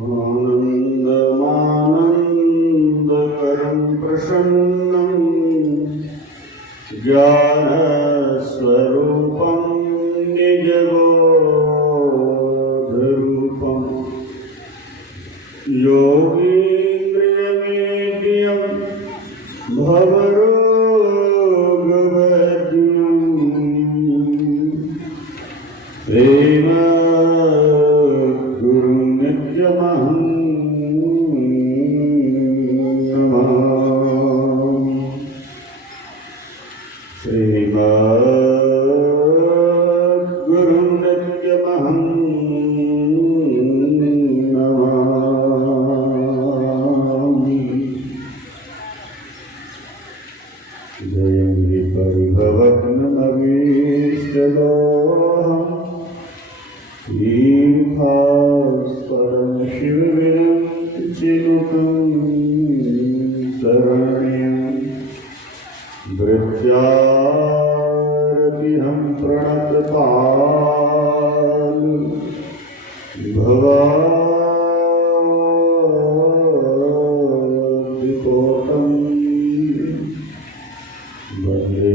आनन्दमानन्दकरं प्रसन्नं ज्ञानस्वरूपं निजबोधरूपं योगीन्द्रियमेद्यं भवरोगवैद्यं श्रीमद्गुरुं नित्यमहं नमामि। श्रीमद्गुरुं नित्यमहं नमामि। जयं परिभवग्नमभीष्टदोहम् ईर्भास्परं शिवविरञ्चिनुतं शरण्यं भृत्यारतिहं प्रणतपालु भवादिकोटं वन्दे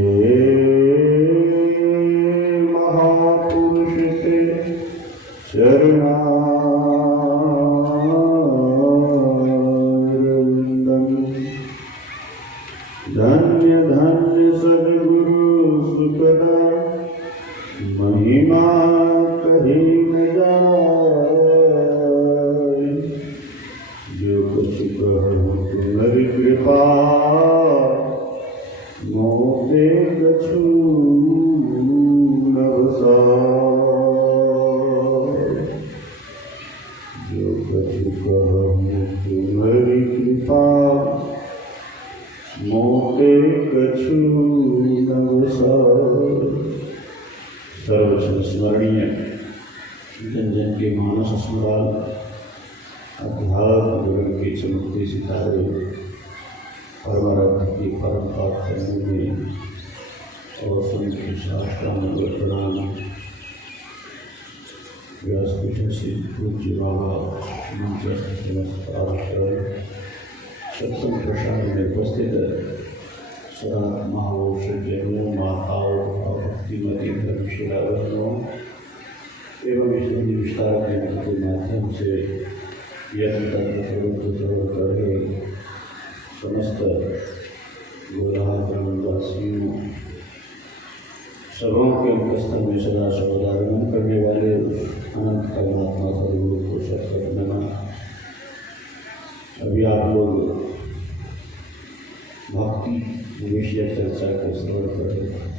महापुरुषे चरणारविन्दं। धन्य धन्य सद्गुरु सुखदा महिमा कहीं न जाए। जो कुछ कहूँ तुम्हारी कृपा मोते कछु न बसाए। जो कुछ कहूँ तुम्हारी कृपा मोते कछु न बसाए। सर्वस्मरणीय जन जन के मानस स्मरण अध्यात्म गुरु के चमकते सितारे परमाराध्य की परम पाठ करने में और संत शास्त्रांग प्रणाम। व्यासपीठ से पूज्य बाबा मंचस्थ नमस्कार कर सत्संग प्रसाद में उपस्थित सदा महावोष जैनों माताओं और भक्तिमती धर्मशिलाओं एवं हिंदी विस्तार केंद्र के माध्यम से यत्न कर रहे समस्त गोलाहा ग्रामवासियों सबों के अंतस्थल में सदा सर्वदागमन करने वाले अनंत परमात्मा सदगुरु को सत्सत नमः। अभी आप लोग भक्ति विषय चर्चा के श्रवण कर रहे हैं।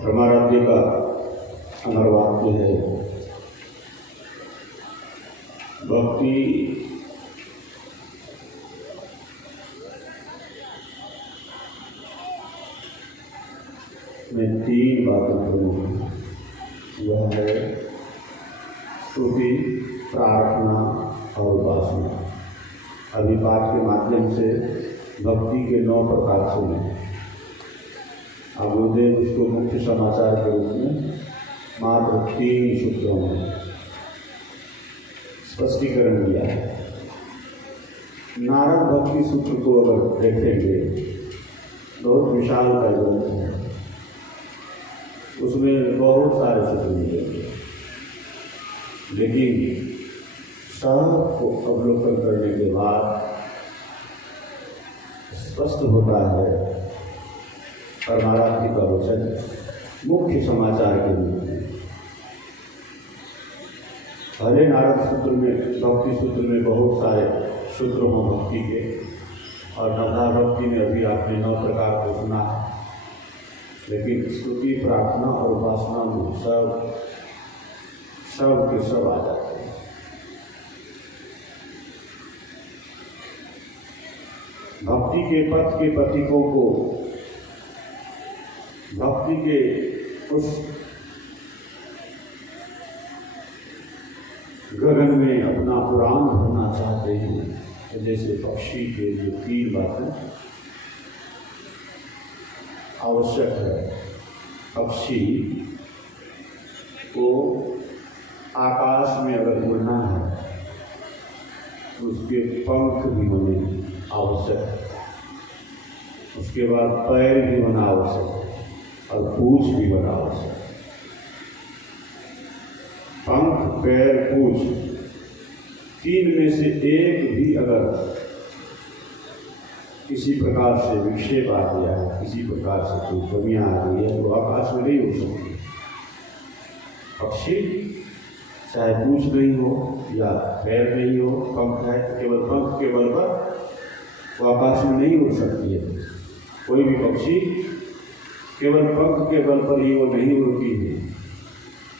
परमाराध्य का अमर वाक्य है, भक्ति में तीन बातें प्रमुख हैं। वह है स्तुति, प्रार्थना और उपासना। अभी पाठ के माध्यम से भक्ति के 9 प्रकार सुने। अब गुरुदेव उसको मुख्य समाचार के रूप में मात्र 3 सूत्रों में स्पष्टीकरण दिया है। नारद भक्ति सूत्र को अगर देखेंगे बहुत विशाल का ग्रंथ है, उसमें बहुत सारे सूत्र मिलेंगे, लेकिन सबको अवलोकन करने के बाद स्पष्ट होता है परमाराध्य का वचन मुख्य समाचार के रूप में। भले नारद सूत्र में भक्ति सूत्र में बहुत सारे सूत्र हों भक्ति के, और नवधा भक्ति में अभी आपने 9 प्रकार को सुना, लेकिन स्तुति, प्रार्थना और उपासना में सब के सब आ जाते हैं। भक्ति के पथ के पथिकों को भक्ति के उस गगन में अपना उड़ान भरना चाहते हैं, तो जैसे पक्षी के जो 3 बातें आवश्यक है, पक्षी को आकाश में अगर उड़ना है तो उसके पंख भी होने आवश्यक है, उसके बाद पैर भी होना आवश्यक है और पूंछ भी होना आवश्यक है। पंख, पैर, पूंछ, तीन में से एक भी अगर किसी प्रकार से विक्षेप आ गया है, किसी प्रकार से कोई कमियां आ गई है तो आकाश में नहीं उड़ सकती। पक्षी चाहे पूंछ नहीं हो या पैर नहीं हो, पंख है तो केवल पंख के बल पर वो आकाश में नहीं उड़ सकती है। कोई भी पक्षी केवल पंख के बल पर ही वो नहीं उड़ती है।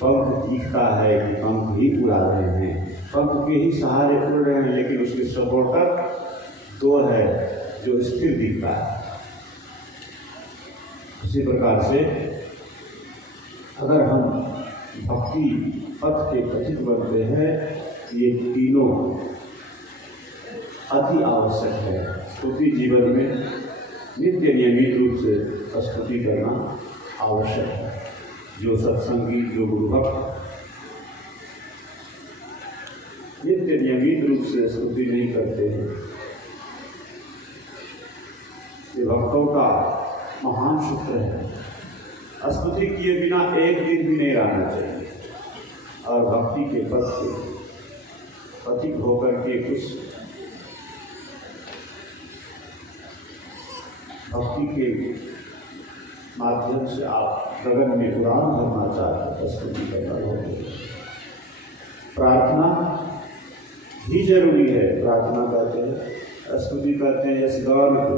पंख दिखता है कि पंख ही उड़ा रहे हैं, पंख के ही सहारे उड़ रहे हैं, लेकिन उसके सपोर्टर दो है जो स्थिर दिखता है। उसी प्रकार से अगर हम भक्ति पथ के पथिक बनते हैं, ये तीनों अति आवश्यक है। स्तुति जीवन में नित्य नियमित रूप से स्तुति करना आवश्यक है। जो सत्संगी, जो गुरुभक्त नित्य नियमित रूप से स्तुति नहीं करते हैं, ये भक्तों का महान सूत्र है। स्तुति किए बिना एक दिन भी नहीं रहना चाहिए और भक्ति के पथ से पथिक होकर के कुछ भक्ति के माध्यम से आप गगन में उड़ान भरना चाहते, स्तुति करना होगी। प्रार्थना भी जरूरी है। प्रार्थना करते हैं, स्तुति करते हैं यशगान को,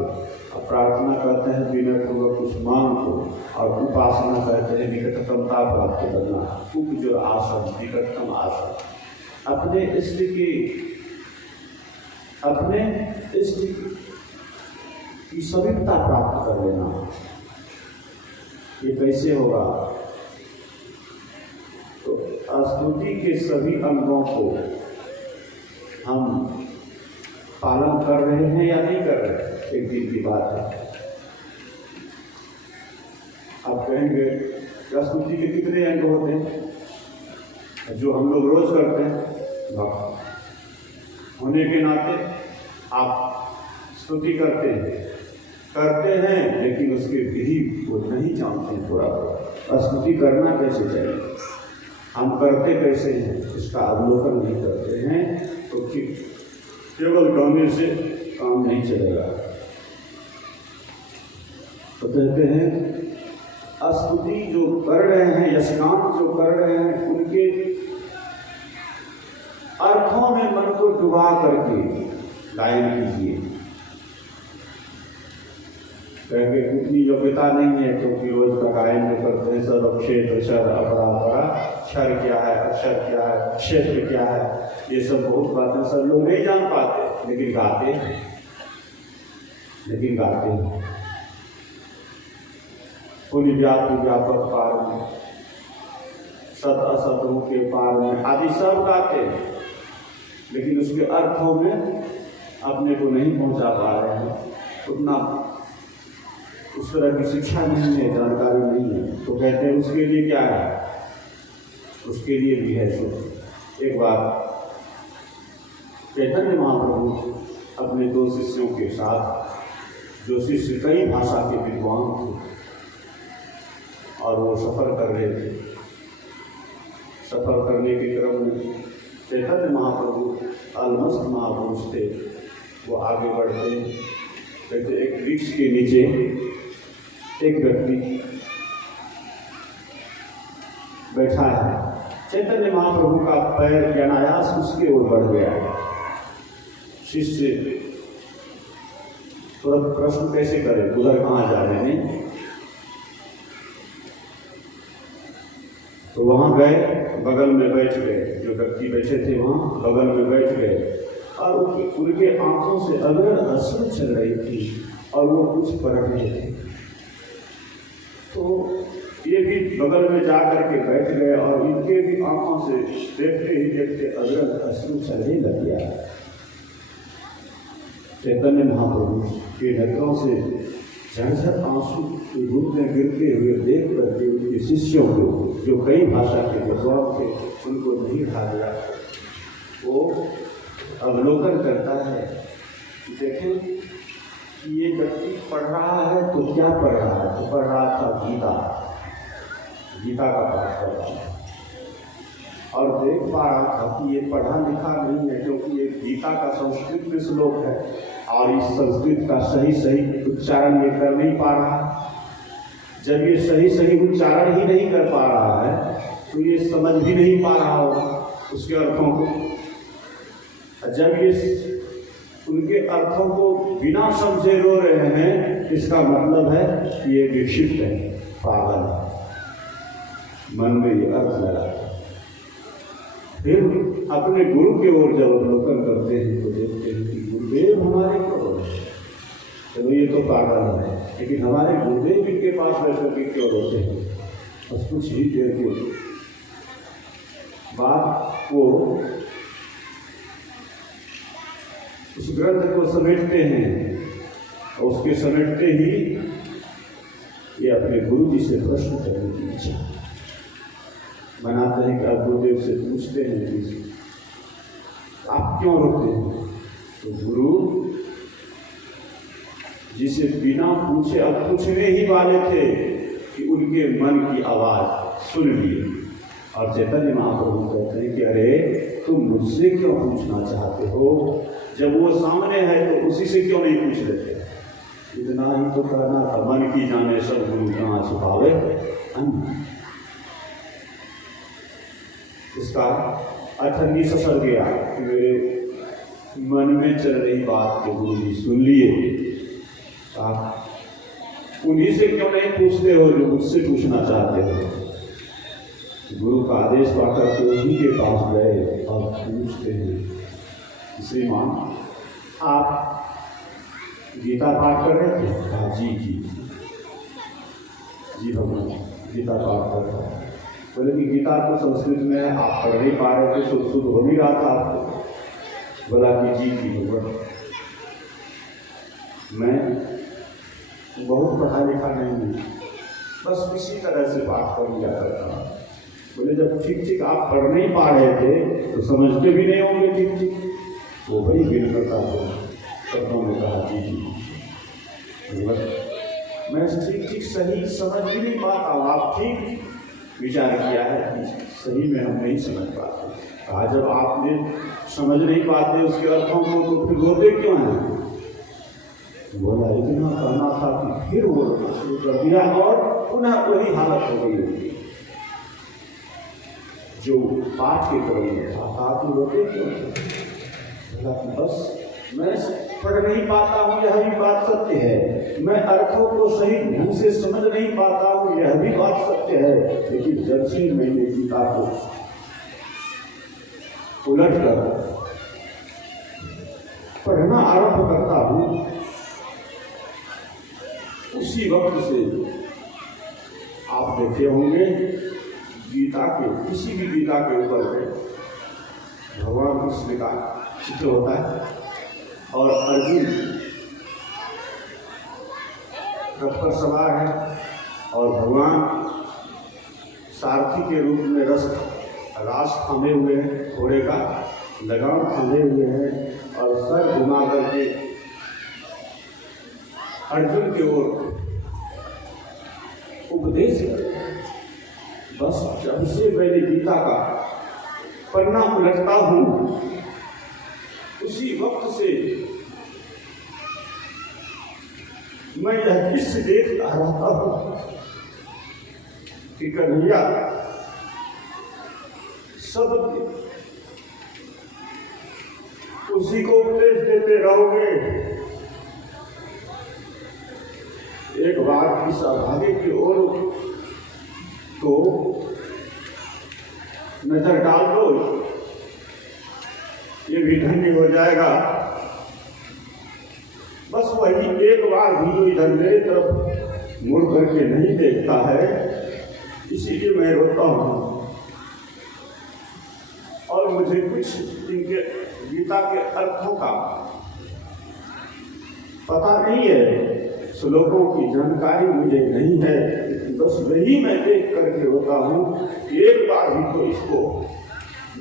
और प्रार्थना करते हैं विनयपूर्वक कुछ मांग को, और उपासना करते हैं निकटतमता प्राप्त करना। उपजोर आसन, निकटतम आसन, अपने इष्ट की समीपता प्राप्त कर लेना। ये कैसे होगा? तो स्तुति के सभी अंगों को हम पालन कर रहे हैं या नहीं कर रहे हैं, एक दिन की बात है। आप कहेंगे स्तुति के कितने अंग होते हैं? जो हम लोग रोज करते हैं, भक्त होने के नाते आप स्तुति करते हैं, लेकिन उसके विधि को नहीं जानते हैं। थोड़ा स्तुति करना कैसे चाहिए, हम करते कैसे हैं, इसका अवलोकन नहीं करते हैं, तो केवल गाने से काम नहीं चलेगा। तो कहते हैं स्तुति जो कर रहे हैं, यशगान जो कर रहे हैं, उनके अर्थों में मन को डुबा करके गायन कीजिए। कहेंगे उतनी योग्यता नहीं है, क्योंकि रोज का गायन में करते हैं सर्व क्षेत्र क्षर अपरापरा, क्षर क्या है, अक्षर क्या है, क्षेत्र क्या है, ये सब बहुत बातें सब लोग नहीं जान पाते, लेकिन गाते हैं। पुण्य व्यापक पार में, सत असतों के पार में आदि सब गाते हैं, लेकिन उसके अर्थों में अपने को नहीं पहुंचा पा रहे हैं। उतना उस तरह की शिक्षा नहीं है, जानकारी नहीं है, तो कहते हैं उसके लिए क्या है, उसके लिए भी है। सो एक बार चैतन्य महाप्रभु अपने दो शिष्यों के साथ, जो शिष्य कई भाषा के विद्वान थे, और वो सफ़र कर रहे थे। सफ़र करने के क्रम में चैतन्य महाप्रभु अलमस्त महापुरुष थे, वो आगे बढ़ते कहते एक वृक्ष के नीचे एक व्यक्ति बैठा है। चैतन्य महाप्रभु का पैर अनायास उसके ओर बढ़ गया। शिष्य तुरंत प्रश्न कैसे करे, उधर कहाँ जा रहे हैं? तो वहां गए, बगल में बैठ गए, जो व्यक्ति बैठे थे वहां बगल में बैठ गए, और उनके आंखों से अगर अश्रु चल रही थी और वो कुछ पढ़ रहे थे। तो ये भी बगल में जा करके बैठ गए, और इनके भी आंखों से देखते ही देखते अगर अश्रु चलने लग गया। चैतन्य महाप्रभु के नेत्रों से झरझर आंसू के रूप में गिरते हुए देख करके उनके शिष्यों को, जो कई भाषा के विद्वान थे, उनको नहीं ढा दिया। वो अवलोकन करता है, देखें कि ये व्यक्ति पढ़ रहा है तो क्या पढ़ रहा है? तो पढ़ रहा था गीता का पाठ कर रहा है, और देख पा रहा था कि ये पढ़ा लिखा नहीं है, क्योंकि ये गीता का संस्कृत में श्लोक है और इस संस्कृत का सही उच्चारण ये कर नहीं पा रहा। जब ये सही उच्चारण ही नहीं कर पा रहा है तो ये समझ भी नहीं पा रहा होगा उसके अर्थों को। जब ये उनके अर्थों को बिना समझे रो रहे हैं, इसका मतलब है कि ये विक्षिप्त है, पागल है, मन में ये अर्थ लगा। फिर अपने गुरु के ओर जब अवलोकन करते हैं तो देखते हैं कि गुरुदेव हमारे क्यों है? चलो ये तो पागल है, लेकिन हमारे गुरुदेव इनके पास बैठकर के क्यों रोते हैं? बस कुछ ही देर के बाद वो उस ग्रंथ को समेटते हैं और उसके समेटते ही ये अपने गुरु जी से प्रश्न करने की इच्छा बनाते हैं कि आप गुरुदेव से पूछते हैं कि आप क्यों रोते हैं? तो गुरु जिसे बिना पूछे अब पूछने ही वाले थे कि उनके मन की आवाज सुन लिए, और चैतन्य महाप्रभु कहते हैं कि अरे तुम मुझसे क्यों पूछना चाहते हो? जब वो सामने है तो उसी से क्यों नहीं पूछ लेते? इतना ही तो कहना था, मन की जाने सब गुरु कहाँ छुपावे अन्य। इसका अर्थ नहीं ससर गया कि मेरे मन में चल रही बात के गुरु जी सुन लिए, आप उन्हीं से क्यों नहीं पूछते हो जो मुझसे पूछना चाहते हो? गुरु का आदेश पाकर के उन्हीं के पास गए और पूछते हैं, श्रीमान आप गीता पाठ कर रहे थे? कहा जी भगवान गीता पाठ कर रहा है। बोले कि गीता तो संस्कृत में है, आप पढ़ नहीं पा रहे थे, शुद्ध हो नहीं रहा था आपको? बोला कि जी भगवान मैं बहुत पढ़ा लिखा नहीं हूँ, बस किसी तरह से पाठ कर लिया करता हूँ। बोले जब ठीक आप पढ़ नहीं पा रहे थे तो समझते भी नहीं होंगे ठीक। वो बड़ी गिर करता हो शब्दों में कहा जी मैं ठीक सही समझ भी नहीं पाता हूँ। आप ठीक विचार किया है कि सही में हम नहीं समझ पाते। कहा जब आपने समझ नहीं पाते उसके अर्थों को तो फिर रोते क्यों हैं? बोला इतना कहना था कि फिर वो शुरू कर दिया और पुनः वही हालत हो गई होगी जो पाठ के कड़ी में था। आप रोते क्यों? बस मैं पढ़ नहीं पाता हूँ, यह भी बात सत्य है। मैं अर्थों को सही ढंग से समझ नहीं पाता हूँ, यह भी बात सत्य है। लेकिन जब से मैंने गीता को उलट कर पढ़ना आरंभ करता हूँ, उसी वक्त से आप देखे होंगे गीता के किसी भी गीता के ऊपर भगवान कृष्ण का चित्र होता है और अर्जुन रथ पर सवार है और भगवान सारथी के रूप में रास थामे हुए हैं, घोड़े का लगाम थामे हुए हैं और सर घुमा करके अर्जुन की ओर उपदेश करते हैं। बस जब से मैंने गीता का पन्ना उलटता हूँ उसी वक्त से मैं यह दृश्य देखता रहता हूँ कि कन्हैया सब उसी को उपदेश देते रहोगे। एक बार इस आगे की ओर तो नजर डाल दो, ये भी धन्य हो जाएगा। बस वही एक बार भी जो इधर मेरे तरफ मुड़ करके नहीं देखता है, इसीलिए मैं रोता हूँ। और मुझे कुछ इनके गीता के अर्थों का पता नहीं है, श्लोकों की जानकारी मुझे नहीं है, बस वही मैं देख करके होता हूँ कि एक बार भी तो इसको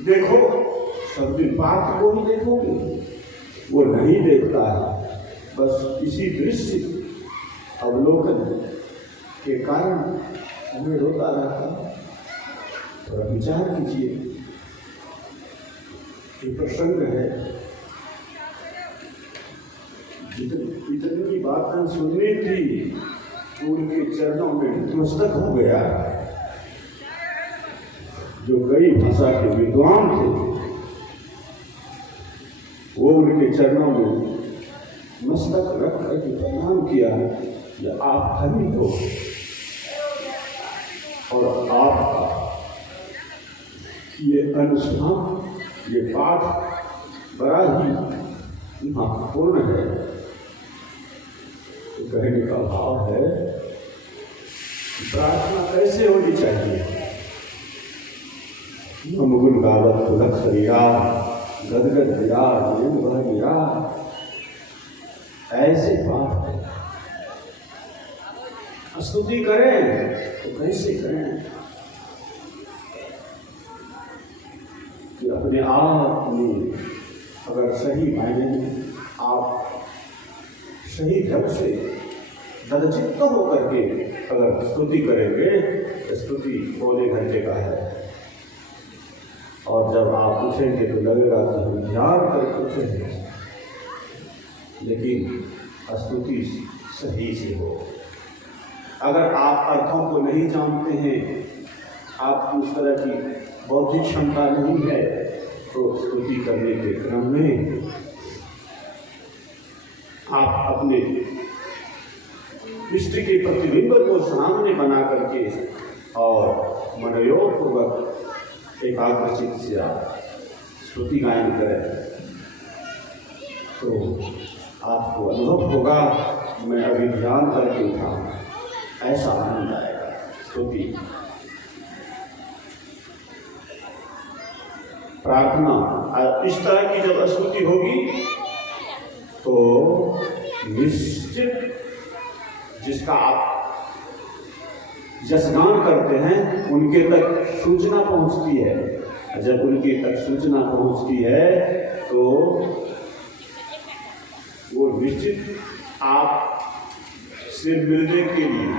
देखो, सब दिन पाठ को ही देखोगे, वो नहीं देखता है। बस इसी दृश्य अवलोकन के कारण हमें रोता रहता है। थोड़ा विचार कीजिए, ये प्रसंग है, जितनी बातें सुननी थी उनके चरणों में नतमस्तक हो गया। जो कई भाषा के विद्वान थे वो उनके चरणों में मस्तक रख करके प्रणाम किया कि आप धन्य हो और आपका ये अनुष्ठान, ये पाठ बड़ा ही महत्वपूर्ण है। तो कहने का भाव है प्रार्थना कैसे होनी चाहिए। हम गुण गावत तुलक शरीरा गदगद विराज वह विराज, ऐसे पाठ है। स्तुति करें तो कैसे करें कि अपने आप में अगर सही मायने में आप सही ढंग से दृढ़चित्त होकर के अगर स्तुति करेंगे तो स्तुति पौने घंटे का है, और जब आप उठेंगे तो लगेगा कि हम ध्यान करके उठे हैं। लेकिन स्तुति सही से हो। अगर आप अर्थों को नहीं जानते हैं, आपकी उस तरह की बौद्धिक क्षमता नहीं है, तो स्तुति करने के क्रम में आप अपने इष्ट के प्रतिबिंब को सामने बना करके और मनोयोगपूर्वक एकाग्रचित से आप स्तुति गायन करें तो आपको अनुभव होगा मैं अभी ध्यान करके उठा, ऐसा आनंद आएगा। स्तुति प्रार्थना इस तरह की जब स्तुति होगी तो निश्चित जिसका आप जसगान करते हैं उनके तक सूचना पहुंचती है। जब उनके तक सूचना पहुंचती है तो वो निश्चित आप से मिलने के लिए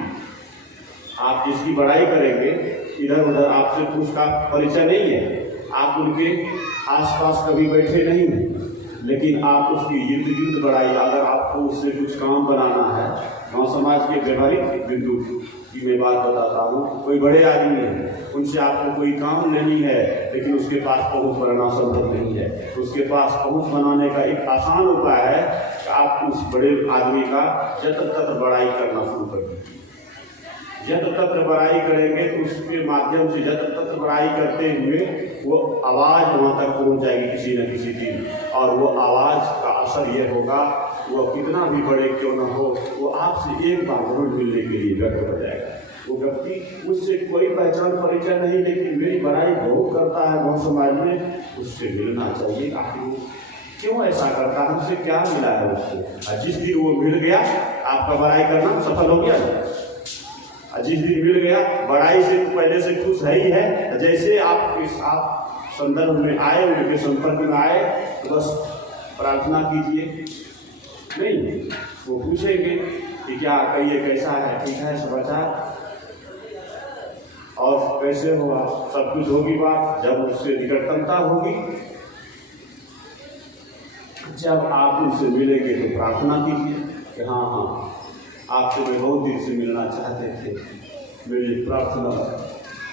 आप जिसकी बड़ाई करेंगे, इधर उधर आपसे उसका परिचय नहीं है, आप उनके आसपास कभी बैठे नहीं हैं, लेकिन आप उसकी इर्द गिर्द बड़ाई, अगर आपको उससे कुछ काम बनाना है, गाँव समाज के व्यवहारिक बिंदु की मैं बात बताता हूँ, कोई बड़े आदमी है, उनसे आपको कोई काम नहीं है, लेकिन उसके पास पहुँच बनाना संभव नहीं है, तो उसके पास पहुँच बनाने का एक आसान उपाय है कि आप उस बड़े आदमी का जत्र तत्र बड़ाई करना शुरू कर दीजिए। जत्र तत्र बड़ाई करेंगे तो उसके माध्यम से जत्र तत्र बड़ाई करते हुए वो आवाज़ वहाँ तक पहुँच जाएगी किसी न किसी दिन, और वो आवाज़ का असर यह होगा, वो कितना भी बड़े क्यों न हो, वो आपसे एक बार जरूर मिलने के लिए व्यक्त हो जाएगा। वो व्यक्ति मुझसे कोई पहचान परिचय नहीं, लेकिन मेरी बड़ाई बहुत करता है गाँव समाज में, उससे मिलना चाहिए। आखिर क्यों ऐसा करता है, हमसे क्या मिला है उसको? जिस दिन वो मिल गया आपका बड़ाई करना सफल हो गया। जिस दिन मिल गया, बड़ाई से पहले से खुश है ही है, जैसे आपके साथ संदर्भ में आए, उनके संपर्क में आए तो बस प्रार्थना कीजिए। नहीं, वो पूछेंगे कि क्या कहिए, कैसा है, ठीक है समाचार, और कैसे हो आप, सब कुछ होगी बात। जब उससे निकटता होगी, जब आप उनसे मिलेंगे तो प्रार्थना कीजिए कि हाँ हाँ आपसे मैं बहुत दिन से मिलना चाहते थे, मेरी प्रार्थना,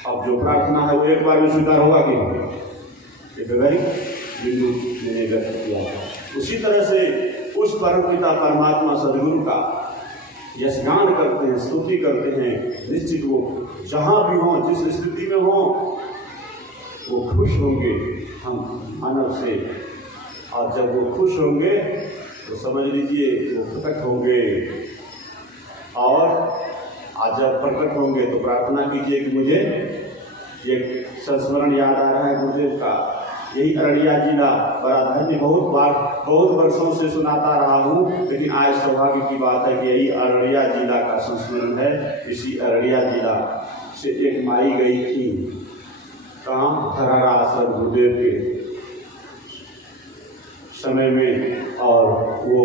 अब जो प्रार्थना है वो एक बार में स्वीकार होगा कि व्यवहारिक बिंदु मैंने व्यक्त किया। उसी तरह से उस परमपिता परमात्मा सदगुरु का यशगान करते हैं, स्तुति करते हैं, निश्चित वो जहाँ भी हों, जिस स्थिति में हों, वो खुश होंगे हम मानव से, और जब वो खुश होंगे तो समझ लीजिए वो प्रकट होंगे, और आज जब प्रकट होंगे तो प्रार्थना कीजिए कि मुझे एक संस्मरण याद आ रहा है गुरुदेव का, यही अररिया जिला बड़ा धन्य, बहुत वर्षों से सुनाता रहा हूँ, लेकिन आज सौभाग्य की बात है कि यही अररिया जिला का संस्मरण है। इसी अररिया जिला से एक माई गई थी कहाँ, धरारा आश्रम गुरुदेव के समय में, और वो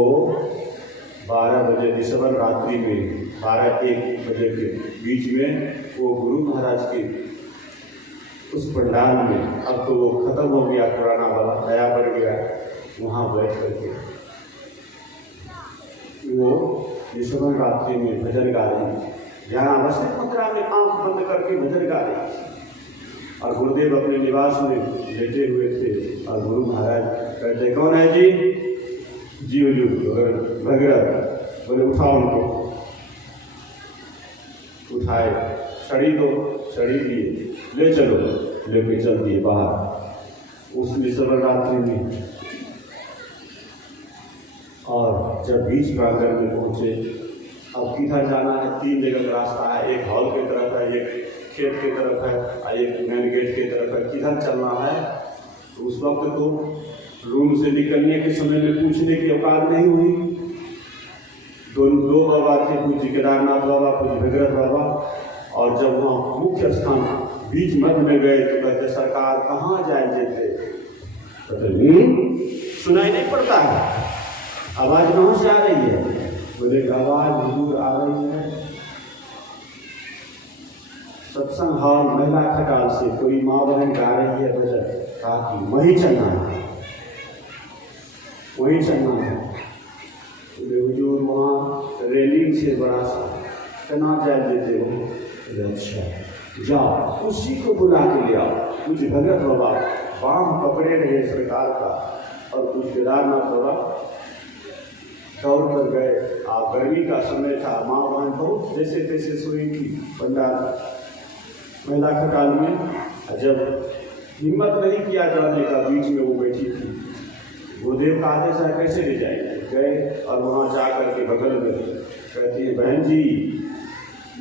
12 बजे दिसंबर रात्रि में 12-1 बजे के बीच में वो गुरु महाराज के उस पंडाल में, अब तो वो खत्म हो गया पुराना वाला, नया बन गया, वहाँ बैठ करके वो दिसंबर रात्रि में भजन गा रही, ध्यान अवस्थित मुद्रा में आंख बंद करके भजन गा रही, और गुरुदेव अपने निवास में लेटे हुए थे, और गुरु महाराज कहते, कौन है जी? जी हुजूर भगीरथ। बोले उठाओ उनको। उठाए, छड़ी दो, छड़ी दिए, ले चलो, लेके चल दिए बाहर उस दिसंबर रात्रि में। और जब बीच प्रांगण में पहुंचे, अब किधर जाना है? 3 जगह का रास्ता है, एक हॉल की तरफ है, एक खेत की तरफ है, और एक मेन गेट की तरफ है, किधर चलना है? तो उस वक्त तो रूम से निकलने के समय में पूछने की औकात नहीं हुई। दो बाबा थे, पूज्य केदारनाथ बाबा, पूज्य भगीरथ बाबा, और जब वहाँ मुख्य स्थान बीच मध्य में गए तो कहते, सरकार कहाँ जाएंगे थे? कहते सुनाई नहीं पड़ता है, आवाज कहाँ से आ रही है? बोले आवाज हुजूर आ रही है सत्संग हॉल महिला खटाल से, कोई माँ बहन गा रही है भजन, कहा कि वहीं चलना है, वहीं चलना है। बोले हुजूर वहाँ रेलिंग से बड़ा सा तना जाए देते हो। अच्छा जाओ, उसी को बुला के ले आओ। कुछ भगत बाबा बाम पकड़े रहे सरकार का, और कुछ केदारनाथ बाबा दौड़ कर गए। गर्मी का समय था, माँ बहन बहुत जैसे तैसे सोई थी पंडाल महिला खटाल में। जब हिम्मत नहीं किया जाने का, बीच में वो बैठी थी, गुरुदेव का आदेश है, कैसे ले जाएंगे? गए और वहाँ जा करके बगल में कहती है, बहन जी,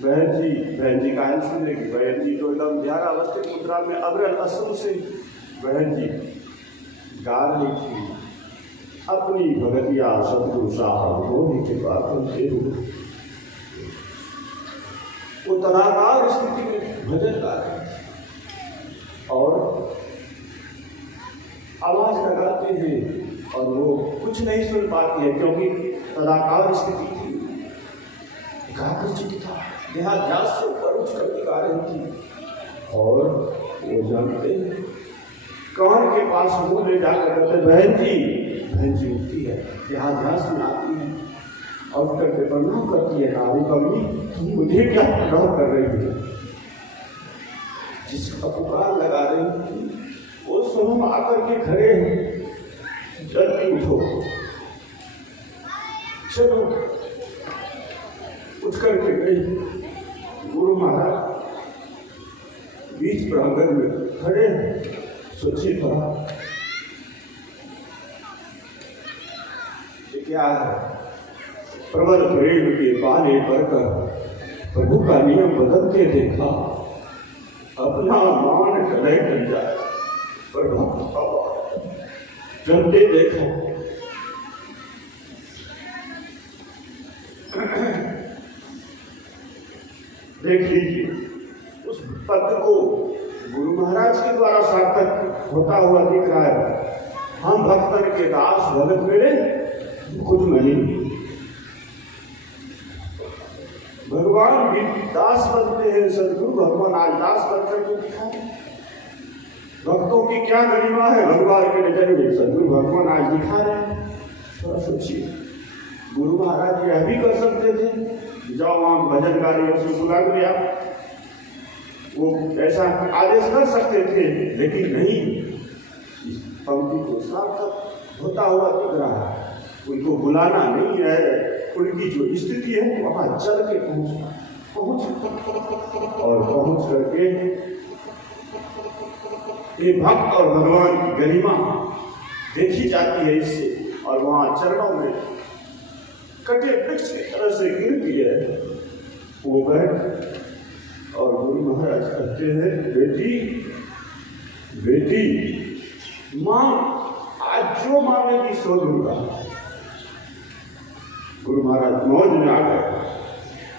बहन जी। बहन जी का सुनेगी, बहन जी तो एकदम ध्यान अवस्थित मुद्रा में अग्रल असम से बहन जी गा रही थी अपनी भगतिया सतगुरु साहब मोदी के बात सुनते हुए। वो तनाकार स्थिति में भजन गा रहे और आवाज लगाते हैं, और वो कुछ नहीं सुन पाती है, क्योंकि तदाकार स्थिति थी, एकाग्र चित्त था, देहाध्यास से ऊपर उठ कर गा रही थी। और वो जानते हैं, कान के पास मुंह ले जाकर कहते, बहन जी उठती है, देहाध्यास में आती है, और करके प्रणाम करती है, आदि कवि तुम मुझे क्या प्रणाम कर रही है? जिसका पुकार लगा रही थी वो स्वयं आकर के खड़े हैं, जल्दी उठो, चलो। उठ करके गई, गुरु महाराज बीच प्रांगण में खड़े, सोचिए थोड़ा क्या है? प्रबल प्रेम के पाले पड़कर प्रभु का नियम बदलते देखा, अपना मान गले टल जाए पर भक्त का चलते देखा। देख लीजिए उस पद को गुरु महाराज के द्वारा सार्थक होता हुआ दिख रहा है। हम भक्तन के दास भगत मेरे खुद नहीं, भगवान भी दास बनते हैं। सदगुरु भगवान आज दास बनकर के दिखाए, भक्तों की क्या गरिमा है भगवान के नजर में, सदगुरु भगवान आज दिखा रहे हैं। थोड़ा सोचिए, गुरु महाराज यह भी कर सकते थे, जाओ वहां भजन गा रहे हो, सुना दिया, वो ऐसा आदेश कर सकते थे, लेकिन नहीं। इस पंक्ति को सार्थक होता हुआ दिख रहा है। उनको बुलाना नहीं है, उनकी जो स्थिति है वहां चल के पहुंच और पहुंच करके ये भक्त और भगवान की गरिमा देखी जाती है इससे। और वहां चरणों में कटे वृक्ष की तरह से गिरती है वो बैठ, और गुरु महाराज कहते हैं, बेटी बेटी मांग, आज जो मांगेगी सो दूंगा। गुरु महाराज मौज में आ गए,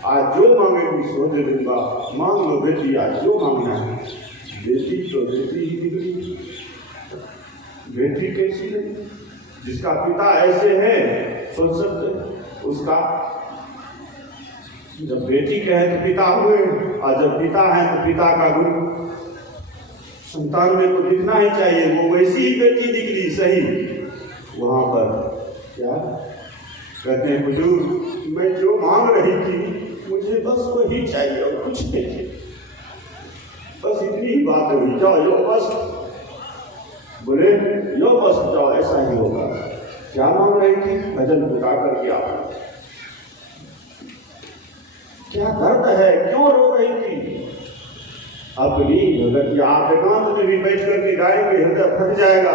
आज जो मांगेगी सो दे दूंगा। मांग लो बेटी, आज जो मांगना है। बेटी तो बेटी ही निकली, बेटी कैसी है? जिसका पिता ऐसे है, सोच सकते उसका, जब बेटी कहे तो पिता हुए, और जब पिता है तो पिता का गुरु। संतान में तो दिखना ही चाहिए, वो वैसी ही बेटी निकली सही। वहां पर क्या कहते हैं हुजूर, मैं जो मांग रही थी मुझे बस वही चाहिए और कुछ नहीं, बस इतनी ही बात हुई। जाओ यो बस, बोले यो बस जाओ, ऐसा ही होगा। क्या मांग रही थी? भजन गा करके आप, क्या दर्द है, क्यों रो रही थी? अपनी भगतिया, आप एकांत में भी बैठ करके गाएंगे, हृदय फट जाएगा।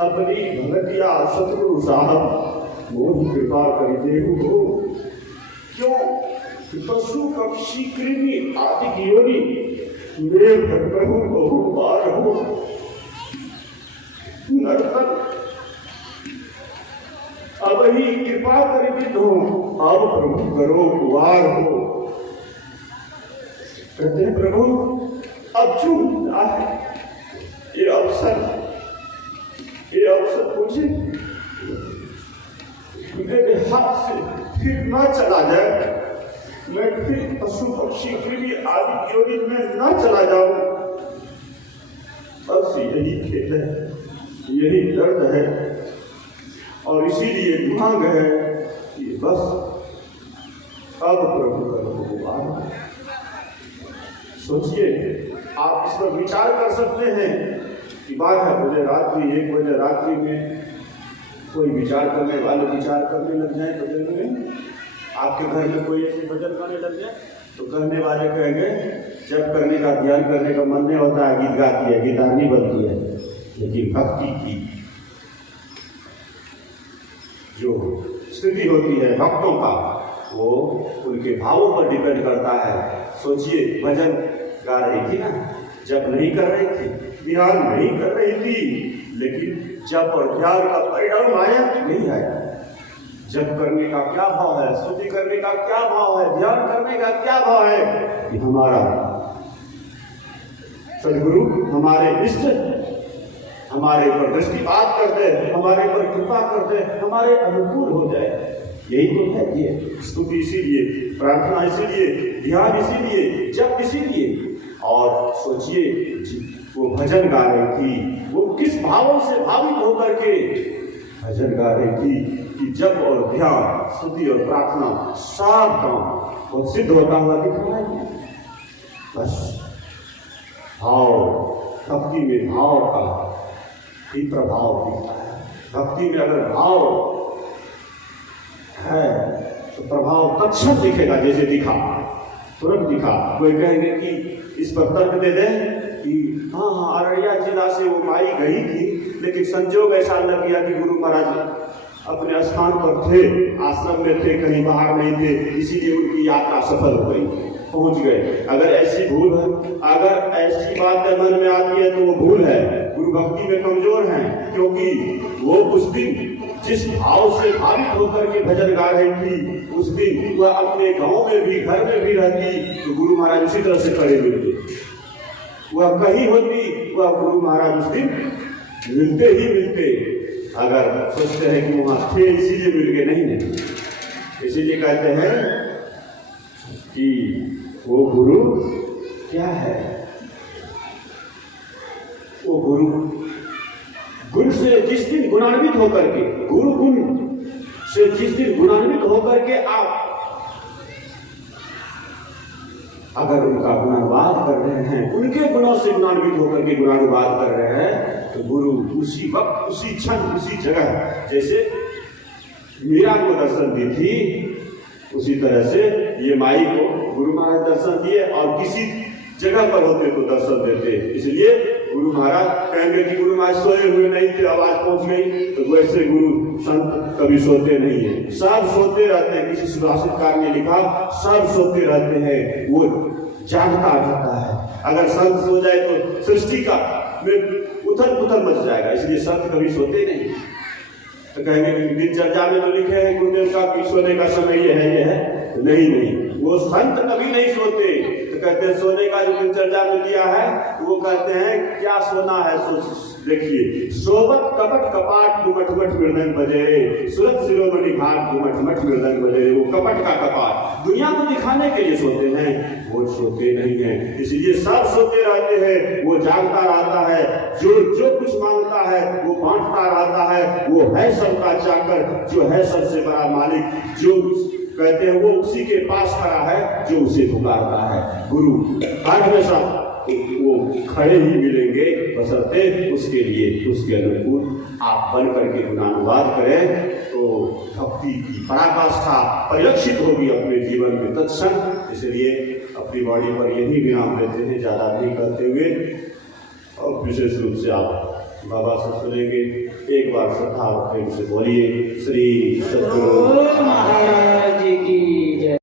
अपनी भगतिया सतगुरु साहब मोह कृपा करिए हो। क्यों? पशु पक्षी कृमि आदि की योनि मेरे प्रभु बहु बार हो। नरतन अब ही कृपा करिए हो, अब प्रभु करो कुवार हो। कहते प्रभु अब जो है ये अवसर मुझे मेरे हाथ से फिर ना चला जाए, मैं फिर पशु पक्षी कृमि आदि योनि में ना चला जाऊं। बस यही खेल है, यही दर्द है, और इसीलिए मांग है कि बस अब प्रभु करो। सोचिए, आप इस पर विचार कर सकते हैं कि बात है बजे रात्रि 1 बजे रात्रि में कोई विचार करने वाले विचार करने लग जाए भजन में। आपके घर में कोई ऐसे भजन करने लग जाए तो कहने वाले कहेंगे जब करने का, ध्यान करने का मन नहीं होता है, गीत गाती है, गीतारनी बनती है। लेकिन भक्ति की जो स्थिति होती है भक्तों का, वो उनके भावों पर डिपेंड करता है। सोचिए, भजन गा रही थी ना, जब नहीं कर रही थी, ध्यान नहीं कर रही थी, लेकिन जब और ध्यान का परिणाम आया कि नहीं आया? जब करने का क्या भाव है, स्तुति करने का क्या भाव है, ध्यान करने का क्या भाव है कि हमारा सदगुरु, हमारे इष्ट हमारे ऊपर दृष्टिपात कर दे, हमारे ऊपर कृपा कर दे, हमारे अनुकूल हो जाए। यही तो है ये स्तुति, इसीलिए प्रार्थना, इसीलिए ध्यान, इसीलिए जप, इसीलिए। और सोचिए, वो भजन गा रही थी, वो किस भावों से भावित होकर के भजन गा रही थी कि जप और ध्यान, स्तुति और प्रार्थना सब काम वो सिद्ध होता हुआ दिख रहा है। बस भाव, भक्ति में भाव का ही प्रभाव दिखता है। भक्ति में अगर भाव है तो प्रभाव तत्क्षण दिखेगा, जैसे दिखा, तुरंत दिखा। कोई कहेंगे कि इस पर तर्क दे दें कि हाँ, अररिया जिला से वो माई गई थी, लेकिन संजोग ऐसा लग गया कि गुरु महाराज अपने स्थान पर थे, आश्रम में थे, कहीं बाहर नहीं थे, इसीलिए उनकी यात्रा सफल हो गई, पहुंच गए। अगर ऐसी भूल है, अगर ऐसी बात मन में आती है तो वो भूल है। गुरु भक्ति में कमजोर हैं, क्योंकि वो उस दिन जिस भाव से भावित होकर के भजन गा रही थी, उस दिन वह अपने गांव में भी, घर में भी रहती तो गुरु महाराज उसी तरह से खड़े मिलते। वह कहीं होती, वह गुरु महाराज उस दिन मिलते ही मिलते। अगर सोचते हैं कि वहां थे इसीलिए मिल गए, नहीं। इसीलिए कहते हैं कि वो गुरु क्या है? वो गुरु से जिस दिन गुणान्वित होकर के, गुरु गुण से जिस दिन गुणान्वित होकर के आप अगर उनका गुणानुवाद कर रहे हैं, उनके गुणों से गुणान्वित होकर के गुणानुवाद कर रहे हैं, तो गुरु उसी वक्त, उसी क्षण, उसी जगह, जैसे मीरा को दर्शन दी थी, उसी तरह से ये माई को गुरु महाराज दर्शन दिए, और किसी जगह पर होते तो दर्शन देते। इसलिए गुरु महाराज कहेंगे कि गुरु महाराज सोए हुए नहीं थे, आवाज पहुंच गई, तो वैसे गुरु संत कभी सोते नहीं है, सब सोते रहते हैं। किसी सुभाषितकार ने लिखा, सब सोते रहते हैं, वो जागता रहता है। अगर संत सो जाए तो सृष्टि का में उथल पुथल मच जाएगा। इसलिए संत कभी सोते नहीं। तो कहेंगे कि दिनचर्या में तो लिखे हैं गुरुदेव का कि सोने का समय ये है। नहीं नहीं, वो संत कभी नहीं सोते। तो कहते हैं सोने का जो दिनचर्या में दिया है, वो कहते हैं क्या सोना है। देखिए, सोवत कपट कपाट घुमट मृदंग बजे, सुरत शिरोमणि घाट घुमट मृदंग बजे। वो कपट का कपाट दुनिया को दिखाने के लिए सोते हैं, वो सोते नहीं हैं। इसलिए सब सोते रहते हैं, वो जागता रहता है। जो कुछ मांगता है वो बांटता रहता है। वो है सबका चाकर, जो है सबसे बड़ा मालिक। जो कहते हैं वो उसी के पास खड़ा है जो उसे पुकारता है। गुरु हर हमेशा वो खड़े ही मिलेंगे, बशर्ते उसके लिए उसके अनुकूल आप बन करके गुणानुवाद करें, तो भक्ति की पराकाष्ठा परिलक्षित होगी अपने जीवन में तत्क्षण। इसलिए अपनी बॉडी पर यही विराम लेते हैं, ज़्यादा नहीं करते हुए। और विशेष रूप से आप बाबा से सुनेंगे। एक बार श्रद्धा और प्रेम से बोलिए, श्री सद्गुरु महाराज की जय।